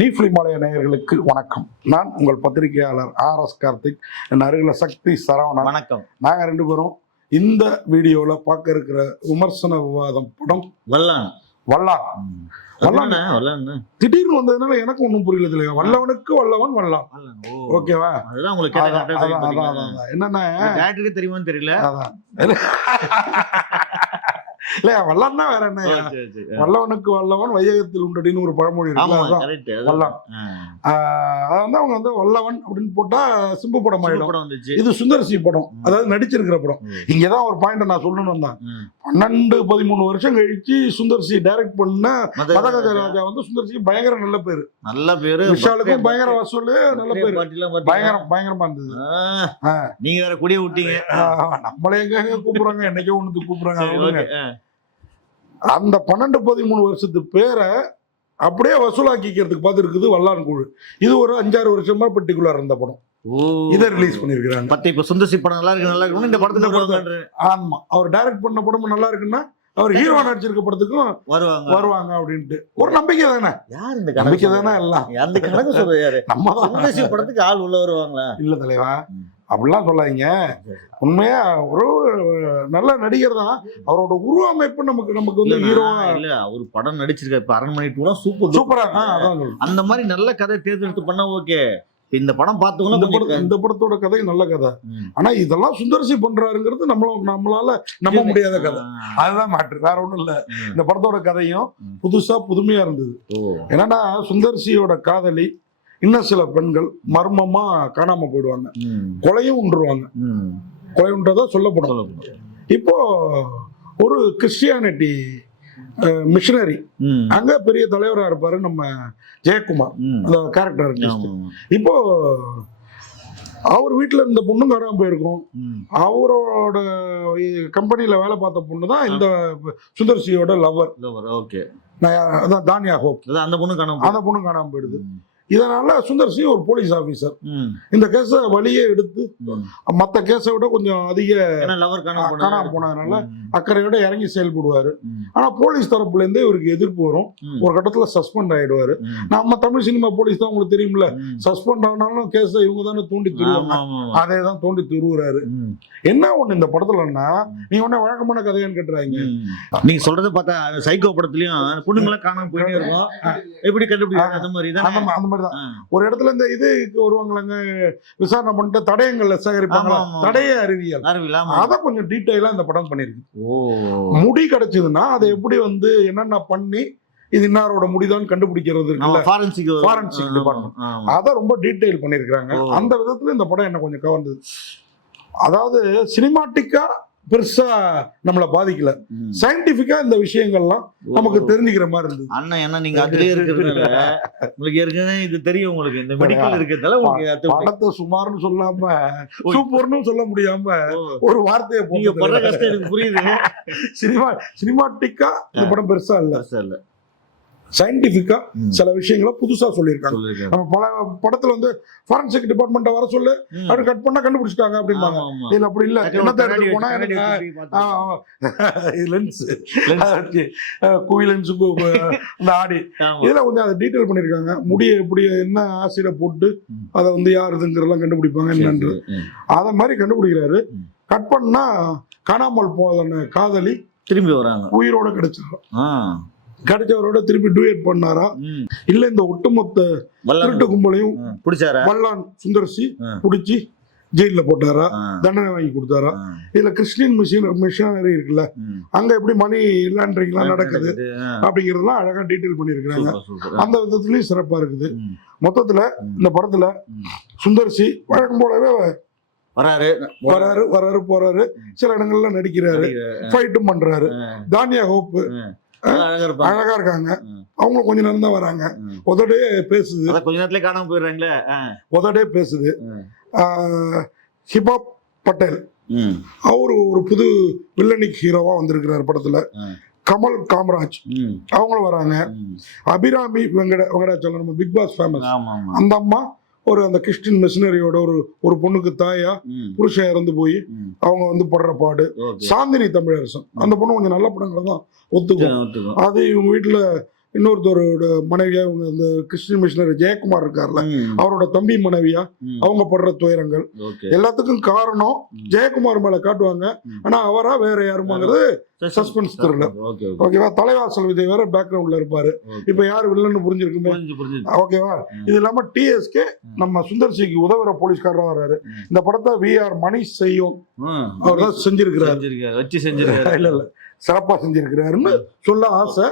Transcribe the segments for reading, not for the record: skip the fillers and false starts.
நீஃப்லிமாலய நேயர்களுக்கு வணக்கம். நான் உங்கள் பத்திரிகையாளர் RS கார்த்திக். என் அருகில் சக்தி சரவணன். வணக்கம். நாங்கள் ரெண்டு பேரும் இந்த வீடியோவில் பார்க்க இருக்கிற விமர்சன விவாதம் படம் வல்லான். திடீர்னு வந்ததுனால எனக்கு ஒன்றும் புரியல இல்லையா. வல்லவனுக்கு வல்லவன் வல்லான். ஓகேவா? என்னன்னா தெரியுமான்னு தெரியல. இல்லையா, வல்லான்னா வேற என்ன? வல்லவனுக்கு வல்லவன் வையகத்தில் உண்டடின்னு ஒரு பழமொழி இருக்கு. வல்லான் அதான் அவங்க வந்து வல்லவன் அப்படின்னு போட்டா சிம்பு படம் ஆயிடும். இது சுந்தர்சி படம், அதாவது நடிச்சிருக்கிற படம். இங்கதான் ஒரு பாயிண்ட் நான் சொல்லணும்னு வந்தேன். 12-13 வருஷம் கழிச்சு சுந்தர்சி டைரக்ட் பண்ண மதகஜ ராஜா வந்து சுந்தர்சிக்கு பயங்கர நல்ல பேரு. விஷாலுக்கும் பயங்கர வசூல், நல்ல பேரு, பயங்கரமா இருந்தது. நீங்க வேற குடிய விட்டீங்க. நம்மளே எங்க கூப்பிடுறாங்க, என்னைக்கோ ஒண்ணு கூப்பிடுறாங்க. அந்த 12-13 வருஷத்து பேரை அப்படியே வசூலாக்கிக்கிறதுக்கு பார்த்து இருக்குது வல்லான் குழு. இது ஒரு 5-6 வருஷமா பர்டிகுலர் இருந்த படம். இதை ரிலீஸ் பண்ணிருக்காங்க. இப்ப சுந்தர்சி படம் நல்லா இருக்கு. இந்த படத்துல ஆமா, அவர் டைரக்ட் பண்ண படமும் நல்லா இருக்குன்னா அவர் ஹீரோ நடிச்சிருக்க படத்துக்கும் வருவாங்க அப்படின்ட்டு ஒரு நம்பிக்கை தானே. யார் இந்த நம்பிக்கை தானே எல்லாம். அந்த கணக்கு சொல்றாரு. நம்ம சுந்தர்சி படத்துக்கு ஆள் உள்ள வருவாங்களா? இல்ல தலைவா, அப்படிலாம் சொல்லாதீங்க. உண்மையா ஒரு நல்ல நடிகர் தான். அவரோட உருவமைப்பு நமக்கு வந்து ஹீரோவா இல்ல. அவர் படம் நடிச்சிருக்காரு. இப்ப அரண்மனை 2 சூப்பரா. அந்த மாதிரி நல்ல கதை தேர்ந்தெடுத்து பண்ணா ஓகே. இந்த படம் பார்த்தவங்க இந்த படத்தோட கதை நல்ல கதை. ஆனா இதெல்லாம் சுந்தர்சி பண்றாருங்கிறது நம்மளால நம்ப முடியாத கதை. அதுதான் மாற்று, வேற ஒண்ணும் இல்ல. இந்த படத்தோட கதையும் புதுசா புதுமையா இருந்தது. என்னன்னா சுந்தர்சியோட காதலி இன்னும் சில பெண்கள் மர்மமா காணாம போயிடுவாங்க, கொலையும் உண்டுருவாங்க. கொலை உண்டதா சொல்லப்படும். இப்போ ஒரு கிறிஸ்டியானிட்டி மிஷனரி அங்க பெரிய தலைவரா இருப்பாரு நம்ம ஜெயக்குமார், அந்த கேரக்டர். இப்போ அவர் வீட்டுல இருந்த பொண்ணு காணாம போயிருக்கும். அவரோட கம்பெனில வேலை பார்த்த பொண்ணு தான் இந்த சுந்தர்சியோட லவர். அதான் தானியா ஹோப். அந்த பொண்ணு காணாம போயிடுது. இதனால சுந்தர்சி ஒரு போலீஸ் ஆபீசர். இந்த கேஸ வழியே எடுத்து மற்ற கேஸை விட கொஞ்சம் அதிக காணாம போனதுனால அக்கறையோட இறங்கி செயல்படுவாரு. ஆனா போலீஸ் தரப்புல இருந்தே இவருக்கு எதிர்ப்பு வரும். ஒரு கட்டத்துல சஸ்பெண்ட் ஆயிடுவாரு. நம்ம தமிழ் சினிமா போலீஸ் தான் உங்களுக்கு தெரியும்ல, சஸ்பெண்ட் ஆனாலும் கேஸ இவங்க தானே தோண்டி திருவாங்க. அதே தான் தோண்டி திருவுறாரு. என்ன ஒண்ணு இந்த படத்துலன்னா, நீங்க ஒண்ணு வழக்கமான கதையான்னு கேட்டுறாங்க. நீங்க சொல்றதை பார்த்தா சைக்கோ படத்துலயும் பொண்ணுங்களாம் காணாம போயிட்டே இருக்கும். எப்படி கண்டுபிடிக்கிறாங்க? அந்த மாதிரி தான். ஒரு இடத்துல இந்த இதுக்கு வருவாங்களாங்க, விசாரணை பண்ணிட்டு தடயங்கள்ல சேகரிப்பாங்க, தடய அறிவியல். அத கொஞ்சம் டீடைலா இந்த படம் பண்ணிருக்கு. முடி கிடைச்சதுன்னா அதை எப்படி வந்து என்னென்ன பண்ணி இது இன்னாரோட முடிதான் கண்டுபிடிக்கிறது இருக்குல்ல, ஃபாரன்சிக் டிபார்ட்மெண்ட், அத ரொம்ப டீடைல் பண்ணிருக்காங்க. அந்த விதத்துல இந்த படம் என்ன கொஞ்சம் கவர்ந்தது. அதாவது சினிமாட்டிக்கா பெருசா நம்மளை பாதிக்கல, சயின்டிபிக்கா இந்த விஷயங்கள்லாம் நமக்கு தெரிஞ்சுக்கிற மாதிரி இருந்தது. அண்ணா என்ன நீங்க அதுலயே இருக்கிறதுனால உங்களுக்கு ஏற்கனவே இது தெரியும். உங்களுக்கு இந்த மெடிக்கல் இருக்கிறதால உங்களுக்கு படத்தை சுமார்னு சொல்லாம சூப்பர்னு சொல்ல முடியாம ஒரு வார்த்தையை நீங்க படுற கஷ்டம் எனக்கு புரியுது. சினிமாட்டிக்கா இந்த படம் பெருசா இல்ல, சயின்டிபிக்கா சில விஷயங்களை புதுசா சொல்லியிருக்காங்க. நம்ம பல படத்துல வந்து ஃபாரன்சிக் டிபார்ட்மெண்ட் வர சொல்லு அப்படி கட் பண்ணா கண்டுபிடிச்சிட்டாங்க அப்படின்பாங்க. இல்ல அப்படி இல்ல, என்னத்தை எடுத்து போனா லென்ஸ் குவி லென்ஸ் இந்த ஆடி இதுல கொஞ்சம் அதை டீடைல் பண்ணிருக்காங்க. முடிய எப்படி என்ன ஆசிட போட்டு அதை வந்து யாருதுங்கிறதெல்லாம் கண்டுபிடிப்பாங்க என்னன்று அத மாதிரி கண்டுபிடிக்கிறாரு. கட் பண்ணா காணாமல் போன காதலி திரும்பி வராங்க, உயிரோட கிடைச்சவரோட திருப்பி டூயட் பண்ணாரா இல்ல இந்த ஒட்டுமொத்த திருட்டு கும்பலையும் வல்லான் சுந்தர்சி புடிச்சு ஜெயில போட்டாரா, தண்டனை வாங்கி கொடுத்தாரா, இதுல கிறிஸ்டியன் மிஷனரி இருக்குல்ல அங்க எப்படி மணி லாண்டரிங்லாம் நடக்குது அப்படிங்கறதெல்லாம் அழகா டீடைல் பண்ணிருக்காங்க. அந்த விதத்துலயும் சிறப்பா இருக்குது. மொத்தத்துல இந்த படத்துல சுந்தர்சி வழக்கம் போலவே வராரு போறாரு, சில இடங்கள்ல நடிக்கிறாரு, ஃபைட்டும் பண்றாரு. தானியா ஹோப் அழகா இருக்காங்க. அவங்க கொஞ்ச நேரம் தான் வராங்க, உதடே பேசுது, கொஞ்ச நேரத்துல காணாம போயிடுறாங்களே, உதடே பேசுது. ஹிபாப் பட்டேல் அவரு ஒரு புது வில்லனிக் ஹீரோவா வந்திருக்கிறார் படத்துல. கமல் காமராஜ் அவங்களும் வராங்க. அபிராமி வெங்கடாச்சலம், நம்ம பிக் பாஸ் ஃபேமஸ், அந்த அம்மா ஒரு அந்த கிறிஸ்டின் மிஷனரியோட ஒரு பொண்ணுக்கு தாயா புருஷன் இறந்து போய் அவங்க வந்து படுற பாடு. சாந்தினி தமிழரசன், அந்த பொண்ணு கொஞ்சம் நல்ல படங்கள் தான் ஒத்துக்கும். அது இவங்க வீட்டுல இன்னொருத்தரோட மனைவியா இவங்க இந்த கிறிஸ்டின் மிஷனரி ஜெயக்குமார் இருக்கார்ல, அவரோட தம்பி மனைவியா அவங்க படுற துயரங்கள் எல்லாத்துக்கும் காரணம் ஜெயக்குமார் மேல காட்டுவாங்க. ஆனா அவரா வேற யாருமாங்கிறது சஸ்பென்ஸ் த்ரில்லர். ஓகேவா? தலைவாசல் விஜய் வேற பேக்ரவுண்ட்ல இருப்பாரு. இப்ப யாரு வில்லன்னு புரிஞ்சிருக்குமே. ஓகேவா? இது இல்லாம டிஎஸ்கே நம்ம சுந்தர்சிக்கு உதவுற போலீஸ்காரரா வர்றாரு. இந்த படத்தை விஆர் மணி செய்யும் அவர் தான் செஞ்சிருக்கிறாரு. இல்ல இல்ல சிறப்பா செஞ்சிருக்கிறாருன்னு சொல்ல ஆசை,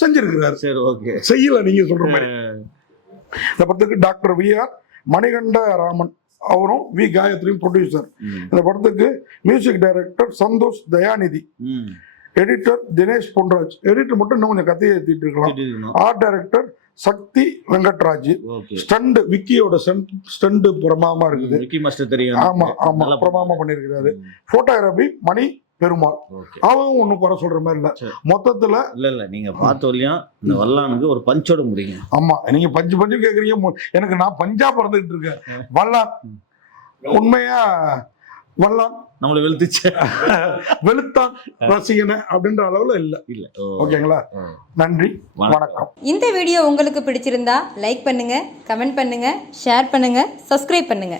செஞ்சிருக்கிறாரு. சரி, ஓகே. செய்யல நீங்க சொல்ற மாதிரி. இந்த படத்துக்கு டாக்டர் விஆர் மணிகண்ட ராமன் அவரும் வி காயத்ரியும் ப்ரொடியூசர். இந்த படத்துக்கு music director Santhosh Dhayanidhi, editor Dinesh Ponraj. Editor மட்டும் இன்னும் கொஞ்சம் கதையை ஏற்றிட்டு இருக்கலாம். Art director Sakthi Venkatraj. Stunt விக்கியோட ஸ்டண்ட் பிரமாமா இருக்குது. ஆமா ஆமா பிரமாமா பண்ணிருக்கிறாரு. போட்டோகிராபி மணி பெருமாள். அவன் ஒண்ணும் குறை சொல்ற மாதிரி இல்ல. மொத்தத்துல இல்ல நீங்க பார்த்தோம் இந்த வல்லானுக்கு ஒரு பஞ்சோட முடியும். ஆமா நீங்க பஞ்சு கேக்குறீங்க. எனக்கு நான் பஞ்சா பிறந்துட்டு இருக்கேன். வல்லான் உண்மையா வல்லான் நம்மளை வெளுத்தான் ரசிகன அப்படின்ற அளவுல இல்ல. ஓகேங்களா? நன்றி, வணக்கம். இந்த வீடியோ உங்களுக்கு பிடிச்சிருந்தா லைக் பண்ணுங்க, கமெண்ட் பண்ணுங்க, ஷேர் பண்ணுங்க, சப்ஸ்கிரைப் பண்ணுங்க.